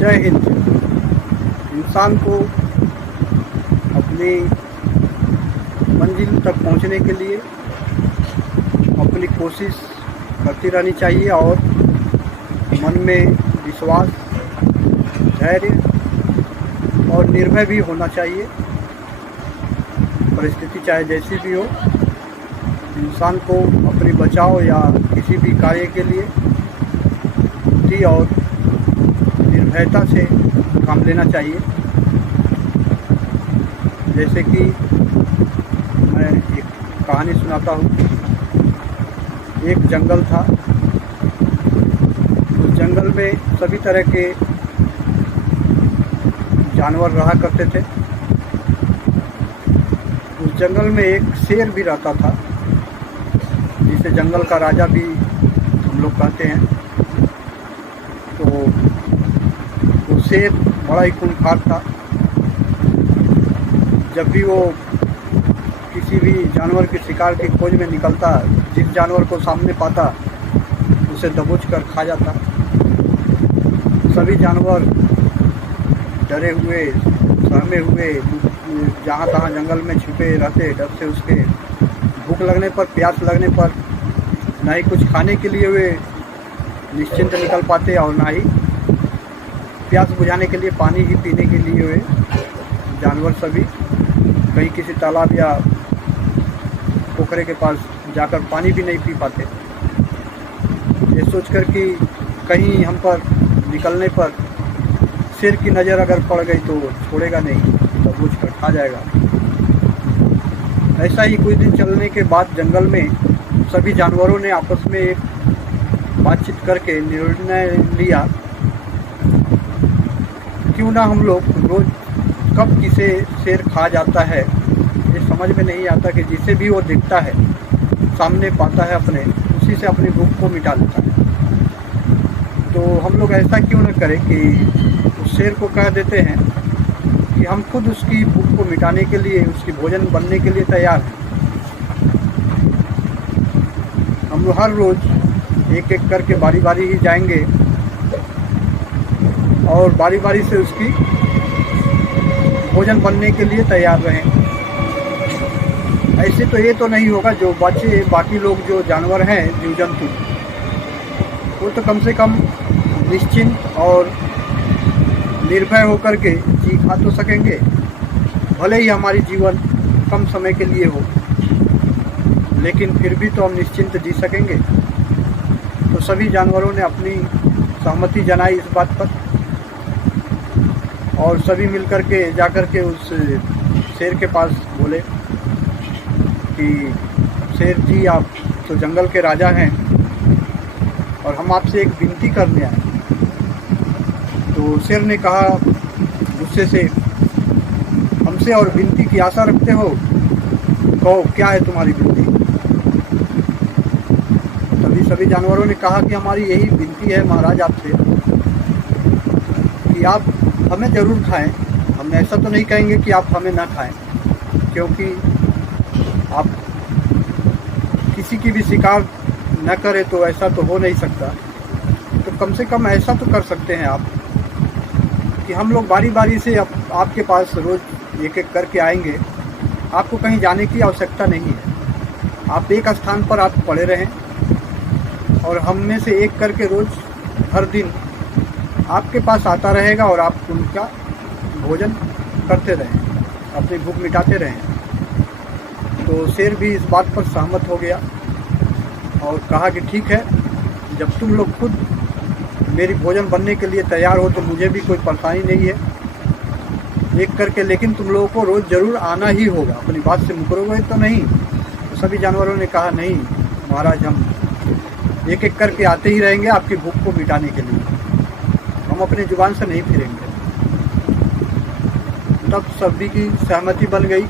जय हिंद। इंसान को अपनी मंजिल तक पहुंचने के लिए अपनी कोशिश करती रहनी चाहिए और मन में विश्वास, धैर्य और निर्भय भी होना चाहिए। परिस्थिति चाहे जैसी भी हो, इंसान को अपने बचाव या किसी भी कार्य के लिए बुद्धि और निर्भयता से काम लेना चाहिए। जैसे कि मैं एक कहानी सुनाता हूँ। एक जंगल था। उस जंगल में सभी तरह के जानवर रहा करते थे। उस जंगल में एक शेर भी रहता था, जिसे जंगल का राजा भी हम लोग कहते हैं। तो वो शेर बड़ा ही खूंखार था। जब भी वो किसी भी जानवर के शिकार की खोज में निकलता, जिस जानवर को सामने पाता उसे दबोच कर खा जाता। सभी जानवर डरे हुए, सहमे हुए, जहाँ तहाँ जंगल में छिपे रहते, डर से उसके भूख लगने पर, प्यास लगने पर ना ही कुछ खाने के लिए वे निश्चिंत निकल पाते और ना ही प्यास बुझाने के लिए पानी ही पीने के लिए वे जानवर सभी कहीं किसी तालाब या पोखरे के पास जाकर पानी भी नहीं पी पाते। ये सोचकर कि कहीं हम पर निकलने पर शेर की नज़र अगर पड़ गई तो छोड़ेगा नहीं, तो बूझ कर खा जाएगा। ऐसा ही कुछ दिन चलने के बाद जंगल में सभी जानवरों ने आपस में एक बातचीत करके निर्णय लिया, क्यों ना हम लोग रोज कब किसे शेर खा जाता है ये समझ में नहीं आता कि जिसे भी वो दिखता है, सामने पाता है अपने, उसी से अपनी भूख को मिटा लेता है। तो हम लोग ऐसा क्यों न करें कि उस शेर को कह देते हैं कि हम खुद उसकी भूख को मिटाने के लिए, उसकी भोजन बनने के लिए तैयार हैं। हम लोग हर रोज़ एक एक करके बारी बारी ही जाएंगे और बारी बारी से उसकी भोजन बनने के लिए तैयार रहें। ऐसे तो ये तो नहीं होगा जो बाकी लोग जो जानवर हैं, जीव जंतु, वो तो कम से कम निश्चिंत और निर्भय होकर के जी खा तो सकेंगे, भले ही हमारी जीवन कम समय के लिए हो, लेकिन फिर भी तो हम निश्चिंत जी सकेंगे। तो सभी जानवरों ने अपनी सहमति जनाई इस बात पर और सभी मिलकर के जाकर के उस शेर के पास बोले कि शेर जी, आप तो जंगल के राजा हैं और हम आपसे एक विनती करने आए। तो शेर ने कहा गुस्से से, हमसे और विनती की आशा रखते हो? कहो क्या है तुम्हारी विनती? तभी सभी जानवरों ने कहा कि हमारी यही विनती है महाराज आपसे कि आप हमें ज़रूर खाएं। हम ऐसा तो नहीं कहेंगे कि आप हमें ना खाएं, क्योंकि आप किसी की भी शिकार न करें तो ऐसा तो हो नहीं सकता। तो कम से कम ऐसा तो कर सकते हैं आप कि हम लोग बारी बारी से आपके पास रोज़ एक एक करके आएंगे। आपको कहीं जाने की आवश्यकता नहीं है। आप एक स्थान पर आप पड़े रहें और हम में से एक करके रोज़ हर दिन आपके पास आता रहेगा और आप उनका भोजन करते रहें, अपनी भूख मिटाते रहें। तो शेर भी इस बात पर सहमत हो गया और कहा कि ठीक है, जब तुम लोग खुद मेरी भोजन बनने के लिए तैयार हो तो मुझे भी कोई परेशानी नहीं है एक करके, लेकिन तुम लोगों को रोज़ ज़रूर आना ही होगा, अपनी बात से मुकरोगे तो नहीं। तो सभी जानवरों ने कहा नहीं महाराज, हम एक एक करके आते ही रहेंगे आपकी भूख को मिटाने के लिए, हम अपनी जुबान से नहीं फिरेंगे। तब सभी की सहमति बन गई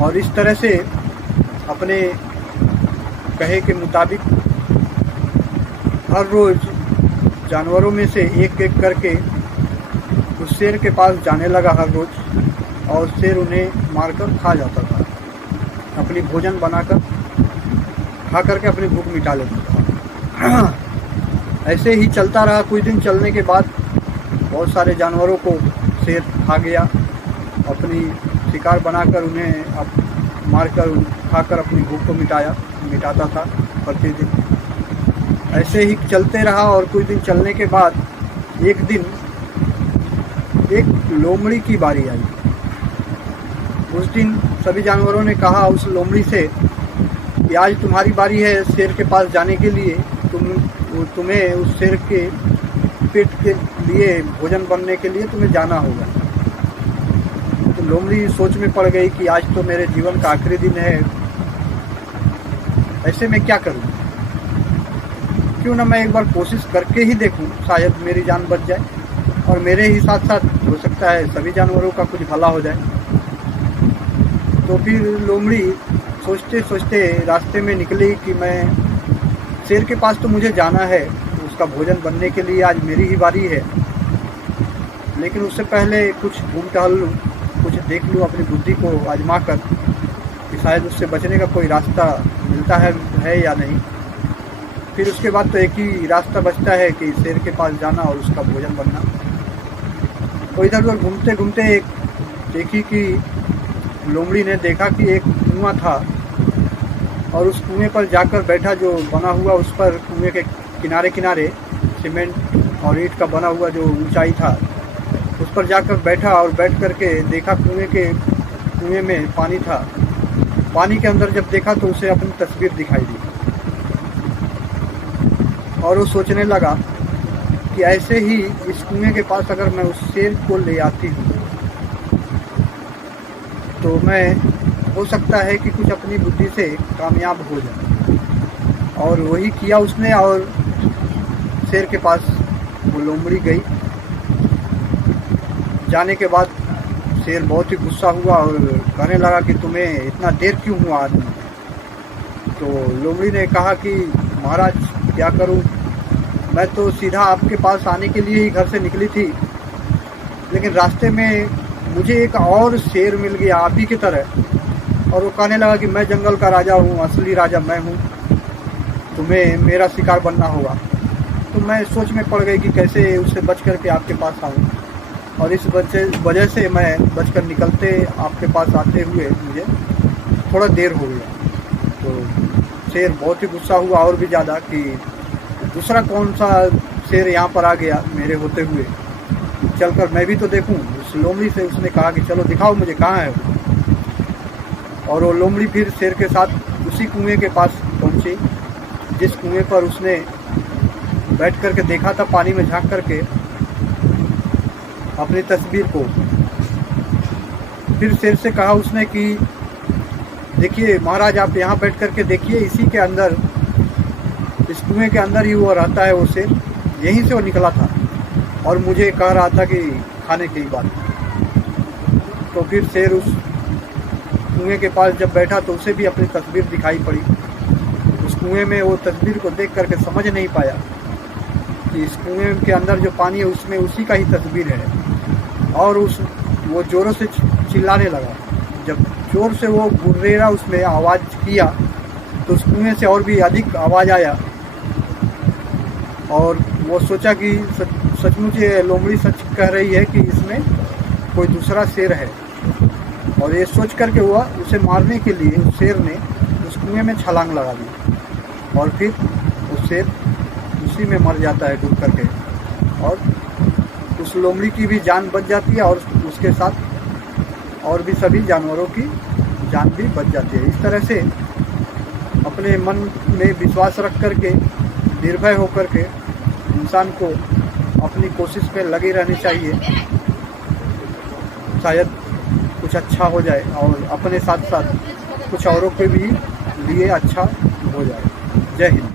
और इस तरह से अपने कहे के मुताबिक हर रोज़ जानवरों में से एक एक करके उस शेर के पास जाने लगा हर रोज़, और शेर उन्हें मारकर खा जाता था, अपनी भोजन बनाकर खा करके अपनी भूख मिटा लेता था। ऐसे ही चलता रहा। कुछ दिन चलने के बाद बहुत सारे जानवरों को शेर खा गया। अपनी शिकार बनाकर उन्हें मारकर खाकर अपनी भूख को मिटाता था प्रतिदिन। ऐसे ही चलते रहा और कुछ दिन चलने के बाद एक दिन एक लोमड़ी की बारी आई। उस दिन सभी जानवरों ने कहा उस लोमड़ी से कि आज तुम्हारी बारी है शेर के पास जाने के लिए। तुम्हें उस शेर के पेट के लिए भोजन बनने के लिए तुम्हें जाना होगा। तो लोमड़ी सोच में पड़ गई कि आज तो मेरे जीवन का आखिरी दिन है, ऐसे में क्या करूं? क्यों ना मैं एक बार कोशिश करके ही देखूं, शायद मेरी जान बच जाए और मेरे ही साथ साथ हो सकता है सभी जानवरों का कुछ भला हो जाए। तो फिर लोमड़ी सोचते सोचते रास्ते में निकली कि मैं शेर के पास तो मुझे जाना है, उसका भोजन बनने के लिए आज मेरी ही बारी है, लेकिन उससे पहले कुछ घूम टहल लूँ, कुछ देख लूँ अपनी बुद्धि को आजमा कर कि शायद उससे बचने का कोई रास्ता मिलता है या नहीं। फिर उसके बाद तो एक ही रास्ता बचता है कि शेर के पास जाना और उसका भोजन बनना। तो इधर उधर घूमते घूमते देखी कि लोमड़ी ने देखा कि एक कुआं था और उस कुएं पर जाकर बैठा, जो बना हुआ उस पर कुएं के किनारे किनारे सीमेंट और ईंट का बना हुआ जो ऊंचाई था उस पर जाकर बैठा और बैठ करके देखा कुएं में पानी था। पानी के अंदर जब देखा तो उसे अपनी तस्वीर दिखाई दी और वो सोचने लगा कि ऐसे ही इस कुएं के पास अगर मैं उस शेर को ले आती हूँ तो मैं हो सकता है कि कुछ अपनी बुद्धि से कामयाब हो जाए। और वही किया उसने और शेर के पास वो लोमड़ी गई। जाने के बाद शेर बहुत ही गुस्सा हुआ और कहने लगा कि तुम्हें इतना देर क्यों हुआ आदमी? तो लोमड़ी ने कहा कि महाराज क्या करूं, मैं तो सीधा आपके पास आने के लिए ही घर से निकली थी, लेकिन रास्ते में मुझे एक और शेर मिल गया आप ही की तरह और वो कहने लगा कि मैं जंगल का राजा हूँ, असली राजा मैं हूँ, तुम्हें मेरा शिकार बनना होगा। तो मैं सोच में पड़ गई कि कैसे उससे बच करके आपके पास आऊँ और इस वजह से मैं बचकर निकलते आपके पास आते हुए मुझे थोड़ा देर हो गया। तो शेर बहुत ही गुस्सा हुआ और भी ज़्यादा कि दूसरा कौन सा शेर यहाँ पर आ गया मेरे होते हुए, चलकर मैं भी तो देखूं। उस लोमड़ी से उसने कहा कि चलो दिखाओ मुझे कहाँ है वो। और वो लोमड़ी फिर शेर के साथ उसी कुएं के पास पहुँची जिस कुएं पर उसने बैठ करके देखा था पानी में झांक करके अपनी तस्वीर को। फिर शेर से कहा उसने कि देखिए महाराज आप यहाँ बैठ करके देखिए, इसी के अंदर इस कुएं के अंदर ही वो रहता है, वो शेर यहीं से वो निकला था और मुझे कह रहा था कि खाने की बात। तो फिर शेर उस कुएं के पास जब बैठा तो उसे भी अपनी तस्वीर दिखाई पड़ी। उस कुएं में वो तस्वीर को देख करके समझ नहीं पाया कि इस कुएं के अंदर जो पानी है उसमें उसी का ही तस्वीर है और वो जोरों से चिल्लाने लगा। जब जोर से वो गुर्रेरा उसमें आवाज़ किया तो उस कुएं से और भी अधिक आवाज़ आया और वो सोचा कि सचमुच ये लोमड़ी सच कह रही है कि इसमें कोई दूसरा शेर है। और ये सोच करके हुआ उसे मारने के लिए उस शेर ने उस कुएं में छलांग लगा दी और फिर वो शेर उसी में मर जाता है डूब करके और उस लोमड़ी की भी जान बच जाती है और उसके साथ और भी सभी जानवरों की जान भी बच जाती है। इस तरह से अपने मन में विश्वास रख करके निर्भय होकर के इंसान को अपनी कोशिश पे लगी रहनी चाहिए, शायद कुछ अच्छा हो जाए और अपने साथ साथ कुछ औरों के भी लिए अच्छा हो जाए। जय हिंद।